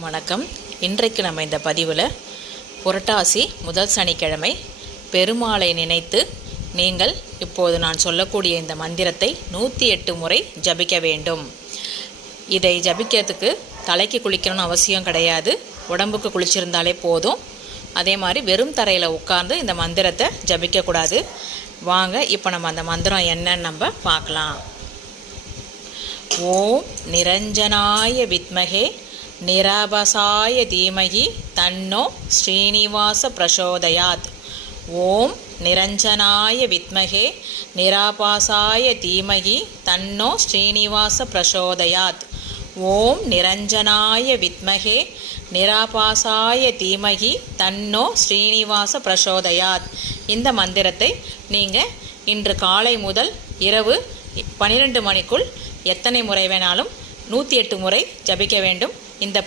வணக்கம். இன்றைக்கு நம்ம இந்த பதிவில் புரட்டாசி முதல் சனிக்கிழமை பெருமாளை நினைத்து நீங்கள் இப்போது நான் சொல்லக்கூடிய இந்த மந்திரத்தை 108 முறை ஜபிக்க வேண்டும். இதை ஜபிக்கிறதுக்கு தலைக்கு குளிக்கணும்னு அவசியம் கிடையாது. உடம்புக்கு குளிச்சிருந்தாலே போதும். அதே மாதிரி வெறும் தரையில் உட்கார்ந்து இந்த மந்திரத்தை ஜபிக்கக்கூடாது. வாங்க இப்போ நம்ம அந்த மந்திரம் என்னன்னு நம்ம பார்க்கலாம். ஓம் நிரஞ்சனாய வித்மகே நிராபசாய தீமகி தன்னோ ஸ்ரீனிவாச பிரசோதயாத். ஓம் நிரஞ்சனாய வித்மகே நிராபாசாய தீமகி தன்னோ ஸ்ரீனிவாச பிரசோதயாத். ஓம் நிரஞ்சனாய வித்மகே நிராபாசாய தீமகி தன்னோ ஸ்ரீனிவாச பிரசோதயாத். இந்த மந்திரத்தை நீங்கள் இன்று காலை முதல் இரவு 12 மணிக்குள் எத்தனை முறை வேணாலும் 108 முறை ஜபிக்க வேண்டும். இந்த